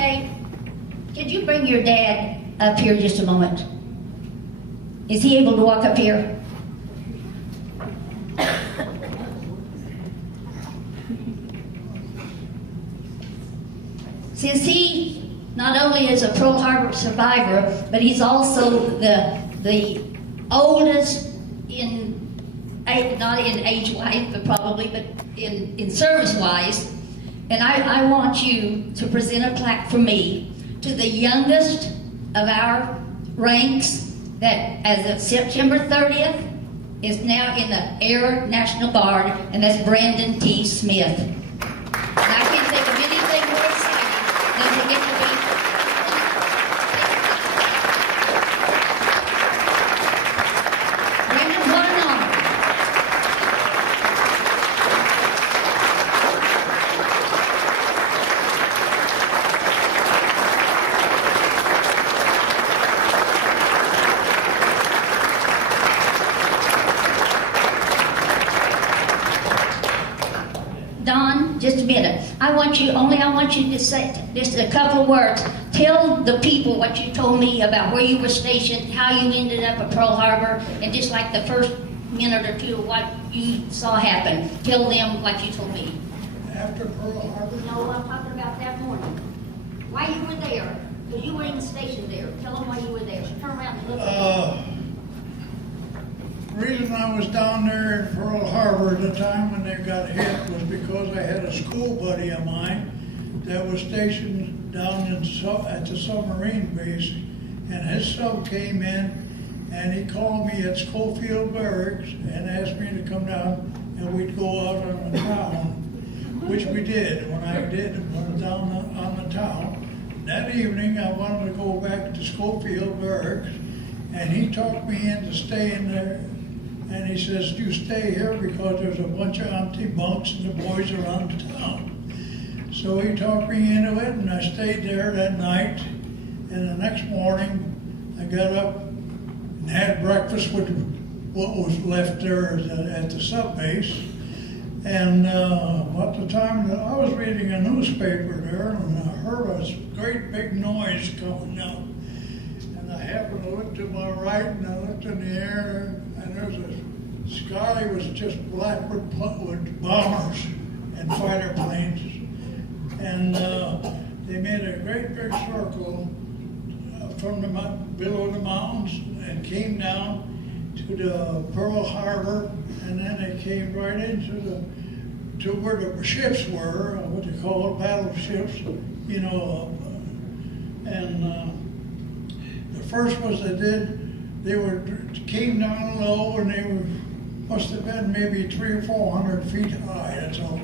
okay? Could you bring your dad up here just a moment? Is he able to walk up here? Since he not only is a Pearl Harbor survivor, but he's also the oldest not in age-wise, but probably, but in service-wise. And I want you to present a plaque for me to the youngest of our ranks that, as of September 30th, is now in the Air National Guard, and that's Brandon T. Smith. And I can't think of anything more exciting than to get to be Brandon, what an honor. Don, just a minute. I want you to say just a couple of words. Tell the people what you told me about where you were stationed, how you ended up at Pearl Harbor, and just like the first minute or two of what you saw happen. Tell them what you told me. After Pearl Harbor? No, I'm talking about that morning. Why you were there? Because you were even stationed there. Tell them why you were there. Turn around and look at me. The reason I was down there in Pearl Harbor at the time when they got hit was because I had a school buddy of mine that was stationed down at the submarine base, and his sub came in and he called me at Schofield Barracks and asked me to come down and we'd go out on the town, which we did. When I went down on the town, that evening I wanted to go back to Schofield Barracks, and he talked me into staying there. And he says, you stay here because there's a bunch of empty bunks and the boys are out of town. So he talked me into it, and I stayed there that night. And the next morning, I got up and had breakfast with what was left there at the sub base. And at the time, I was reading a newspaper there, and I heard a great big noise coming out. And I happened to look to my right, and I looked in the air, and there was the sky was just black with bombers and fighter planes. And they made a great big circle from below the mountains and came down to the Pearl Harbor, and then they came right into to where the ships were, what they call it, battleships, you know. And the first was they came down low, and must have been maybe 300 or 400 feet high, that's all.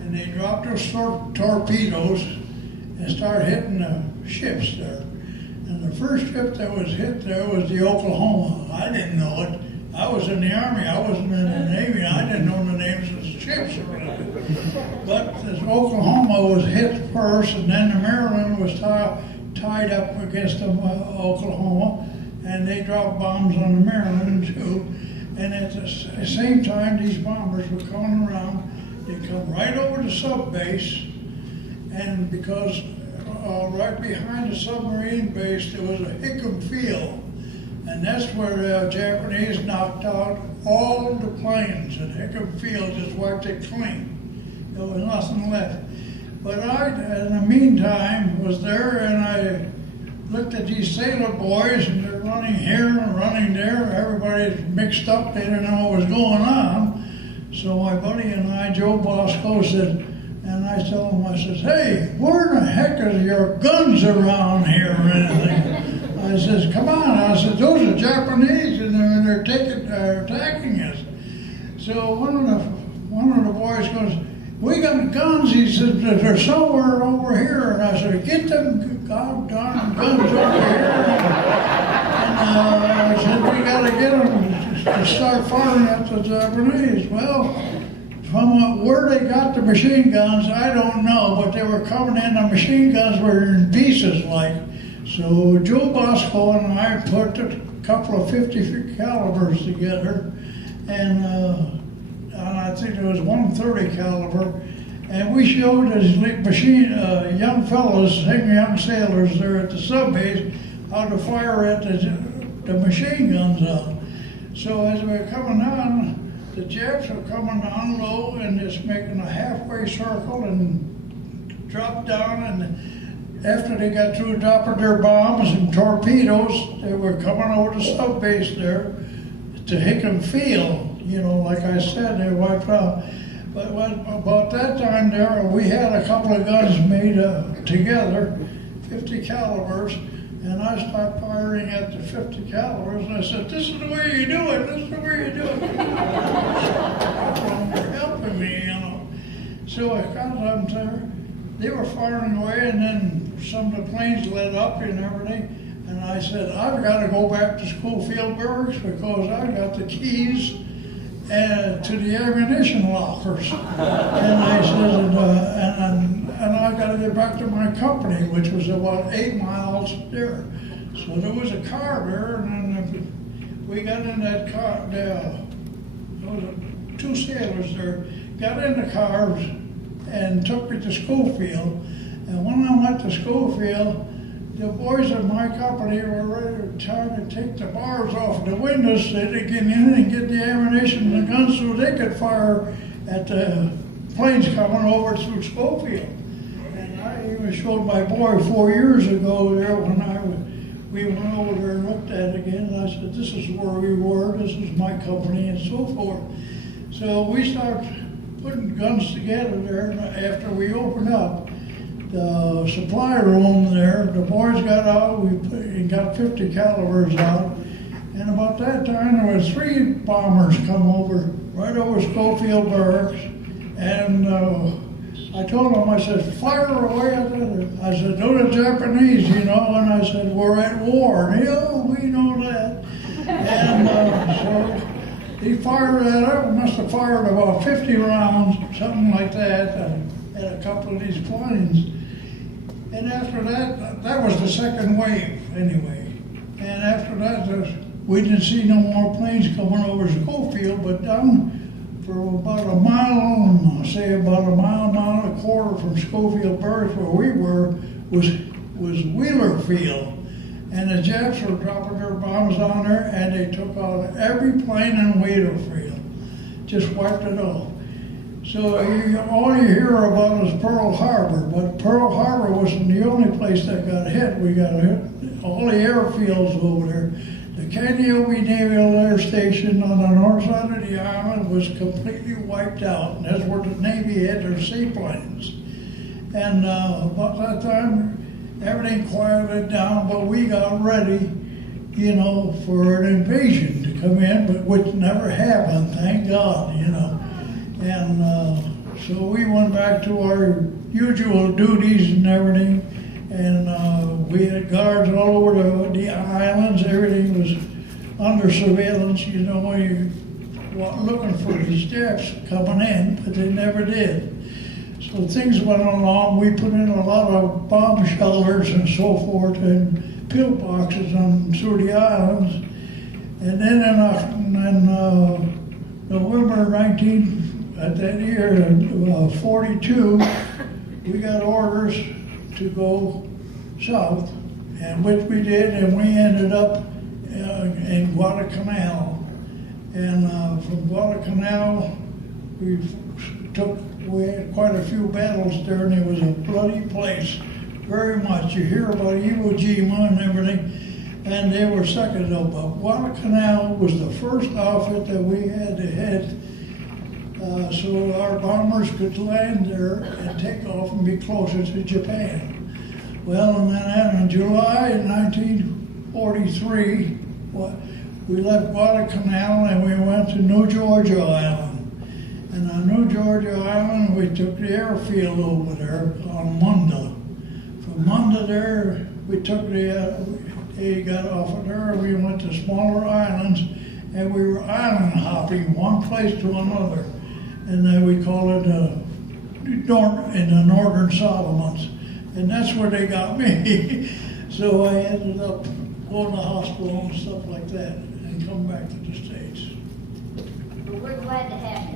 And they dropped those torpedoes and started hitting the ships there. And the first ship that was hit there was the Oklahoma. I didn't know it. I was in the Army, I wasn't in the Navy, I didn't know the names of the ships. But this Oklahoma was hit first, and then the Maryland was tied up against the Oklahoma, and they dropped bombs on the Maryland too. And at the same time, these bombers were coming around. They come right over the sub base, and because right behind the submarine base there was a Hickam field, and that's where the Japanese knocked out all the planes at Hickam Field, just wiped it clean. There was nothing left. But I, in the meantime, was there, and I looked at these sailor boys, and they're running here and running there. Everybody's mixed up. They didn't know what was going on. So my buddy and I, Joe Bosco, said, and I told him, I says, hey, where the heck are your guns around here or anything? I says, come on. I said, those are Japanese, and they're attacking us. So one of the boys goes, we got guns. He said, they're somewhere over here. And I said, get them goddamn guns over here. And I said, we got to get them to start firing at the Japanese. Well, from where they got the machine guns, I don't know, but they were coming in. The machine guns were in pieces like. So Joe Bosco and I put a couple of 50 calibers together, and I think there was 130 caliber, And we showed these machine, young fellows, young sailors there at the sub-base, how to fire at the machine guns on. So as we were coming on, the Japs were coming down low and just making a halfway circle and dropped down. And after they got through dropping their bombs and torpedoes, they were coming over the sub-base there to Hickam Field. You know, like I said, they wiped out. But about that time there, we had a couple of guns made together, 50 calibers, and I started firing at the 50 calibers, and I said, "This is the way you do it, this is the way you do it." They're helping me, you know. So I got them there. They were firing away, and then some of the planes lit up and everything. And I said, "I've got to go back to Schofield Barracks because I got the keys to the ammunition lockers." And I said, and I got to get back to my company, which was about 8 miles there. So there was a car there, and then we got in that car. There was 2 sailors there, got in the cars and took me to Schofield. And when I went to Schofield, the boys in my company were ready to try to take the bars off the windows so they could get in and get the ammunition and the guns so they could fire at the planes coming over through Schofield. And I even showed my boy 4 years ago there when we went over there and looked at it again. And I said, "This is where we were, this is my company," and so forth. So we started putting guns together there, and after we opened up the supply room there, the boys got out, we got 50 calibers out, and about that time there was 3 bombers come over, right over Schofield Barracks, and I told them, I said, "Fire away at it." I said, "They're the Japanese, you know," and I said, "We're at war." And we know that. And so he fired at it, must have fired about 50 rounds, something like that, at a couple of these planes. And after that, that was the second wave anyway. And after that, we didn't see no more planes coming over Schofield, but down for about a mile, say about a mile and a quarter from Schofield Barracks where we were, was Wheeler Field. And the Japs were dropping their bombs on there, and they took out every plane in Wheeler Field. Just wiped it off. So all you hear about is Pearl Harbor, but Pearl Harbor wasn't the only place that got hit. We got hit all the airfields over there. The Kaneohe Naval Air Station on the north side of the island was completely wiped out, and that's where the Navy had their seaplanes. And about that time, everything quieted down, but we got ready, you know, for an invasion to come in, but which never happened, thank God, you know. And so we went back to our usual duties and everything, and we had guards all over the islands. Everything was under surveillance, you know, you were looking for these Japs coming in, but they never did. So things went along. We put in a lot of bomb shelters and so forth, and pillboxes through the islands. And then in November 19, at that year, 42, we got orders to go south, and which we did, and we ended up in Guadalcanal. And from Guadalcanal, we had quite a few battles there, and it was a bloody place, very much. You hear about Iwo Jima and everything, and they were second up. But Guadalcanal was the first outfit that we had to hit, so our bombers could land there and take off and be closer to Japan. Well, and then in July 1943, we left Guadalcanal and we went to New Georgia Island. And on New Georgia Island, we took the airfield over there on Munda. From Munda there, we took they got off of there, we went to smaller islands, and we were island hopping one place to another. And then we call it in the Northern Solomons. And that's where they got me. So I ended up going to the hospital and stuff like that and come back to the States. Well, we're glad to have you.